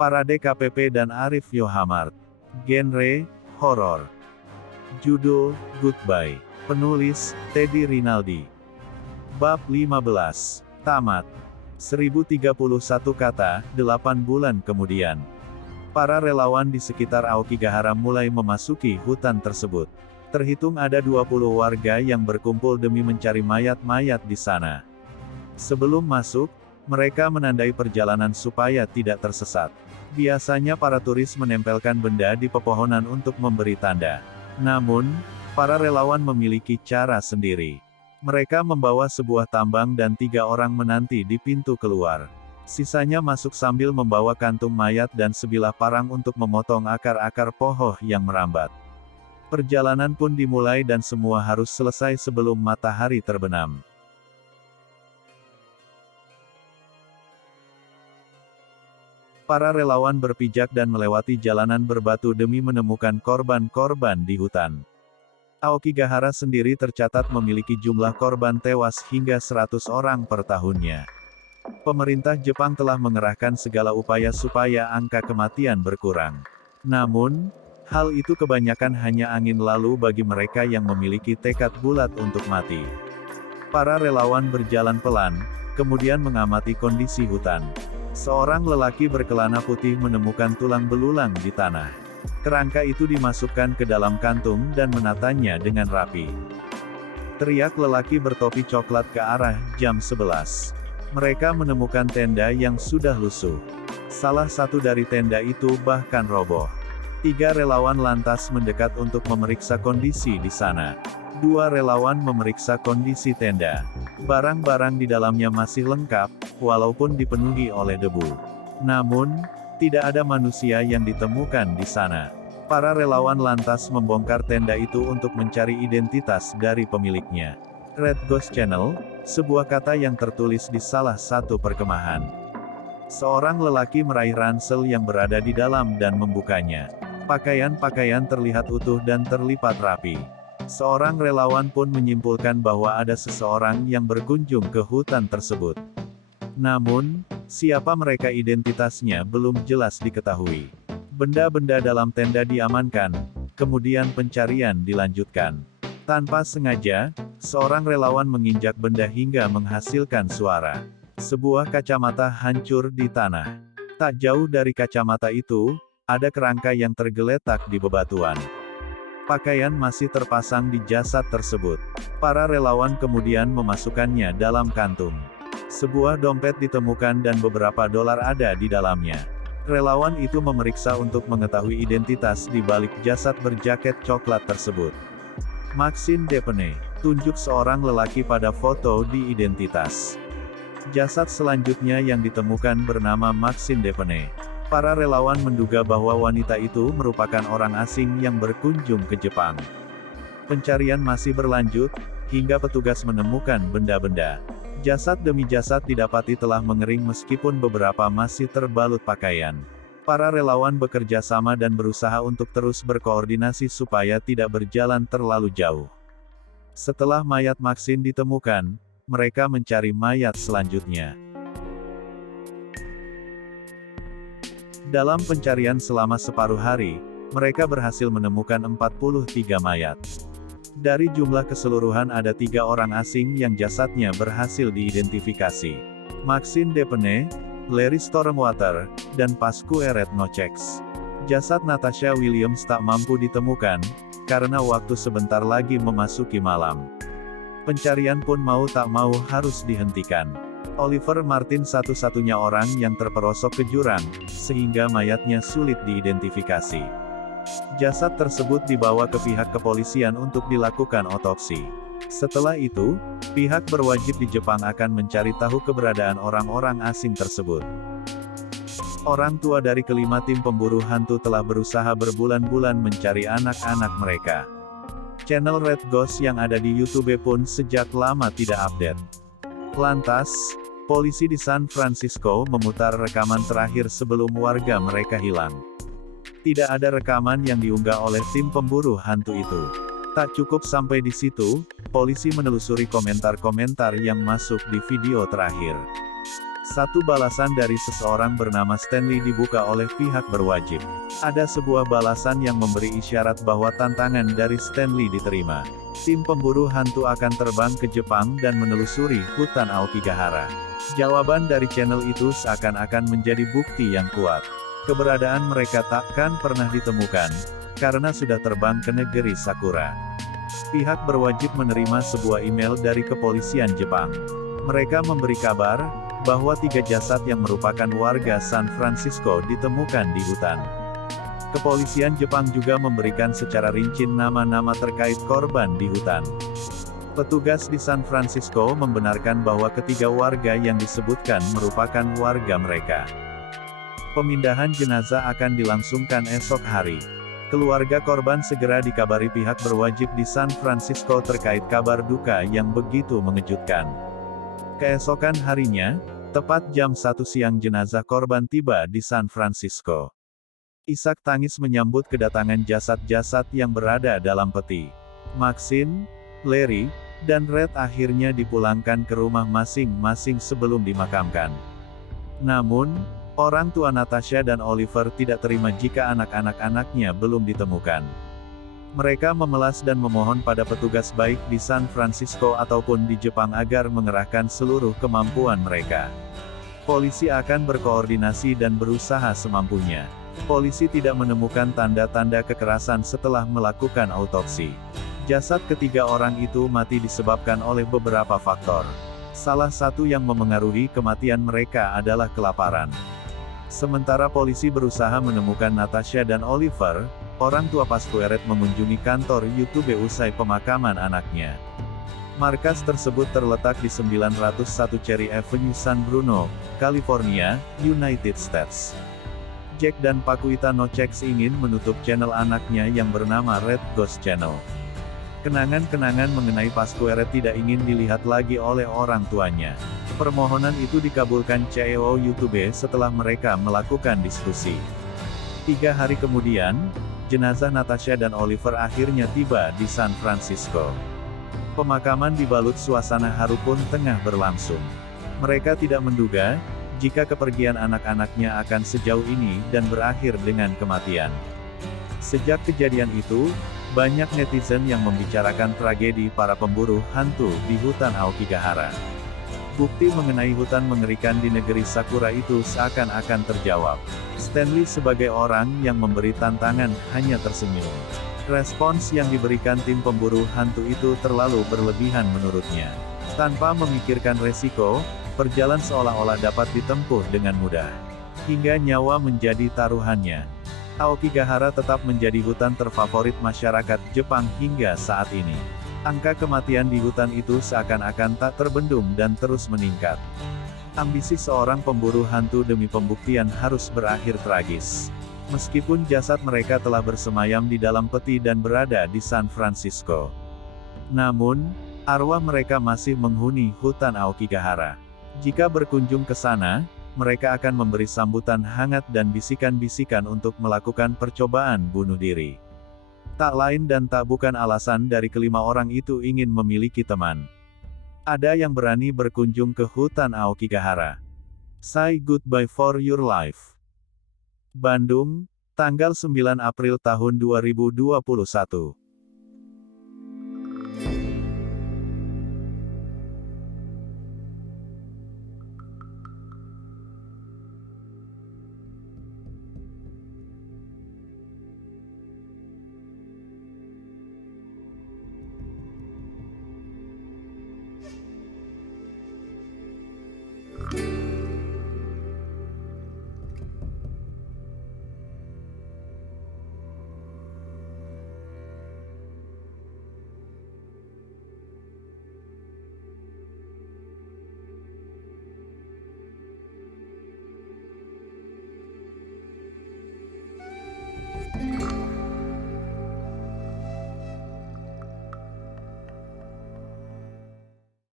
Parade KPP dan Arif Yohamart. Genre, horor. Judul, Goodbye. Penulis, Teddy Rinaldi. Bab 15. Tamat. 1031 kata, 8 bulan kemudian. Para relawan di sekitar Aokigahara mulai memasuki hutan tersebut. Terhitung ada 20 warga yang berkumpul demi mencari mayat-mayat di sana. Sebelum masuk, mereka menandai perjalanan supaya tidak tersesat. Biasanya para turis menempelkan benda di pepohonan untuk memberi tanda. Namun, para relawan memiliki cara sendiri. Mereka membawa sebuah tambang dan 3 orang menanti di pintu keluar. Sisanya masuk sambil membawa kantung mayat dan sebilah parang untuk memotong akar-akar pohon yang merambat. Perjalanan pun dimulai dan semua harus selesai sebelum matahari terbenam. Para relawan berpijak dan melewati jalanan berbatu demi menemukan korban-korban di hutan. Aokigahara sendiri tercatat memiliki jumlah korban tewas hingga 100 orang per tahunnya. Pemerintah Jepang telah mengerahkan segala upaya supaya angka kematian berkurang. Namun, hal itu kebanyakan hanya angin lalu bagi mereka yang memiliki tekad bulat untuk mati. Para relawan berjalan pelan, kemudian mengamati kondisi hutan. Seorang lelaki berkelana putih menemukan tulang belulang di tanah. Kerangka itu dimasukkan ke dalam kantung dan menatanya dengan rapi. Teriak lelaki bertopi coklat ke arah jam 11. Mereka menemukan tenda yang sudah lusuh. Salah satu dari tenda itu bahkan roboh. 3 relawan lantas mendekat untuk memeriksa kondisi di sana. 2 relawan memeriksa kondisi tenda. Barang-barang di dalamnya masih lengkap, walaupun dipenuhi oleh debu. Namun, tidak ada manusia yang ditemukan di sana. Para relawan lantas membongkar tenda itu untuk mencari identitas dari pemiliknya. Red Ghost Channel, sebuah kata yang tertulis di salah satu perkemahan. Seorang lelaki meraih ransel yang berada di dalam dan membukanya. Pakaian-pakaian terlihat utuh dan terlipat rapi. Seorang relawan pun menyimpulkan bahwa ada seseorang yang berkunjung ke hutan tersebut. Namun, siapa mereka identitasnya belum jelas diketahui. Benda-benda dalam tenda diamankan, kemudian pencarian dilanjutkan. Tanpa sengaja, seorang relawan menginjak benda hingga menghasilkan suara. Sebuah kacamata hancur di tanah. Tak jauh dari kacamata itu, ada kerangka yang tergeletak di bebatuan. Pakaian masih terpasang di jasad tersebut. Para relawan kemudian memasukkannya dalam kantung. Sebuah dompet ditemukan dan beberapa dolar ada di dalamnya. Relawan itu memeriksa untuk mengetahui identitas di balik jasad berjaket coklat tersebut. Maxine Depene, tunjuk seorang lelaki pada foto di identitas. Jasad selanjutnya yang ditemukan bernama Maxine Depene. Para relawan menduga bahwa wanita itu merupakan orang asing yang berkunjung ke Jepang. Pencarian masih berlanjut, hingga petugas menemukan benda-benda. Jasad demi jasad didapati telah mengering meskipun beberapa masih terbalut pakaian. Para relawan bekerja sama dan berusaha untuk terus berkoordinasi supaya tidak berjalan terlalu jauh. Setelah mayat Maxine ditemukan, mereka mencari mayat selanjutnya. Dalam pencarian selama separuh hari, mereka berhasil menemukan 43 mayat. Dari jumlah keseluruhan ada 3 orang asing yang jasadnya berhasil diidentifikasi. Maxine Depene, Larry Stormwater, dan Pascu Eretnocheks. Jasad Natasha Williams tak mampu ditemukan, karena waktu sebentar lagi memasuki malam. Pencarian pun mau tak mau harus dihentikan. Oliver Martin satu-satunya orang yang terperosok ke jurang, sehingga mayatnya sulit diidentifikasi. Jasad tersebut dibawa ke pihak kepolisian untuk dilakukan otopsi. Setelah itu, pihak berwajib di Jepang akan mencari tahu keberadaan orang-orang asing tersebut. Orang tua dari kelima tim pemburu hantu telah berusaha berbulan-bulan mencari anak-anak mereka. Channel Red Ghost yang ada di YouTube pun sejak lama tidak update. Lantas, polisi di San Francisco memutar rekaman terakhir sebelum warga mereka hilang. Tidak ada rekaman yang diunggah oleh tim pemburu hantu itu. Tak cukup sampai di situ, polisi menelusuri komentar-komentar yang masuk di video terakhir. Satu balasan dari seseorang bernama Stanley dibuka oleh pihak berwajib. Ada sebuah balasan yang memberi isyarat bahwa tantangan dari Stanley diterima. Tim pemburu hantu akan terbang ke Jepang dan menelusuri hutan Aokigahara. Jawaban dari channel itu seakan-akan menjadi bukti yang kuat. Keberadaan mereka takkan pernah ditemukan, karena sudah terbang ke negeri Sakura. Pihak berwajib menerima sebuah email dari kepolisian Jepang. Mereka memberi kabar bahwa 3 jasad yang merupakan warga San Francisco ditemukan di hutan. Kepolisian Jepang juga memberikan secara rinci nama-nama terkait korban di hutan. Petugas di San Francisco membenarkan bahwa ketiga warga yang disebutkan merupakan warga mereka. Pemindahan jenazah akan dilangsungkan esok hari. Keluarga korban segera dikabari pihak berwajib di San Francisco terkait kabar duka yang begitu mengejutkan. Keesokan harinya, tepat jam 1 siang jenazah korban tiba di San Francisco. Isak tangis menyambut kedatangan jasad-jasad yang berada dalam peti. Maxine, Larry, dan Red akhirnya dipulangkan ke rumah masing-masing sebelum dimakamkan. Namun, orang tua Natasha dan Oliver tidak terima jika anak-anak-anaknya belum ditemukan. Mereka memelas dan memohon pada petugas baik di San Francisco ataupun di Jepang agar mengerahkan seluruh kemampuan mereka. Polisi akan berkoordinasi dan berusaha semampunya. Polisi tidak menemukan tanda-tanda kekerasan setelah melakukan autopsi. Jasad ketiga orang itu mati disebabkan oleh beberapa faktor. Salah satu yang memengaruhi kematian mereka adalah kelaparan. Sementara polisi berusaha menemukan Natasha dan Oliver, orang tua Pasqueret mengunjungi kantor YouTube usai pemakaman anaknya. Markas tersebut terletak di 901 Cherry Avenue, San Bruno, California, United States. Jack dan Pakuita Noceks ingin menutup channel anaknya yang bernama Red Ghost Channel. Kenangan-kenangan mengenai Pasqueret tidak ingin dilihat lagi oleh orang tuanya. Permohonan itu dikabulkan CEO YouTube setelah mereka melakukan diskusi. 3 hari kemudian, jenazah Natasha dan Oliver akhirnya tiba di San Francisco. Pemakaman dibalut suasana haru pun tengah berlangsung. Mereka tidak menduga, jika kepergian anak-anaknya akan sejauh ini dan berakhir dengan kematian. Sejak kejadian itu, banyak netizen yang membicarakan tragedi para pemburu hantu di hutan Aokigahara. Bukti mengenai hutan mengerikan di negeri Sakura itu seakan-akan terjawab. Stanley sebagai orang yang memberi tantangan hanya tersenyum. Respons yang diberikan tim pemburu hantu itu terlalu berlebihan menurutnya. Tanpa memikirkan resiko, perjalanan seolah-olah dapat ditempuh dengan mudah. Hingga nyawa menjadi taruhannya. Aokigahara tetap menjadi hutan terfavorit masyarakat Jepang hingga saat ini. Angka kematian di hutan itu seakan-akan tak terbendung dan terus meningkat. Ambisi seorang pemburu hantu demi pembuktian harus berakhir tragis. Meskipun jasad mereka telah bersemayam di dalam peti dan berada di San Francisco. Namun, arwah mereka masih menghuni hutan Aokigahara. Jika berkunjung ke sana, mereka akan memberi sambutan hangat dan bisikan-bisikan untuk melakukan percobaan bunuh diri. Tak lain dan tak bukan alasan dari kelima orang itu ingin memiliki teman. Ada yang berani berkunjung ke hutan Aokigahara. Say goodbye for your life. Bandung, tanggal 9 April tahun 2021.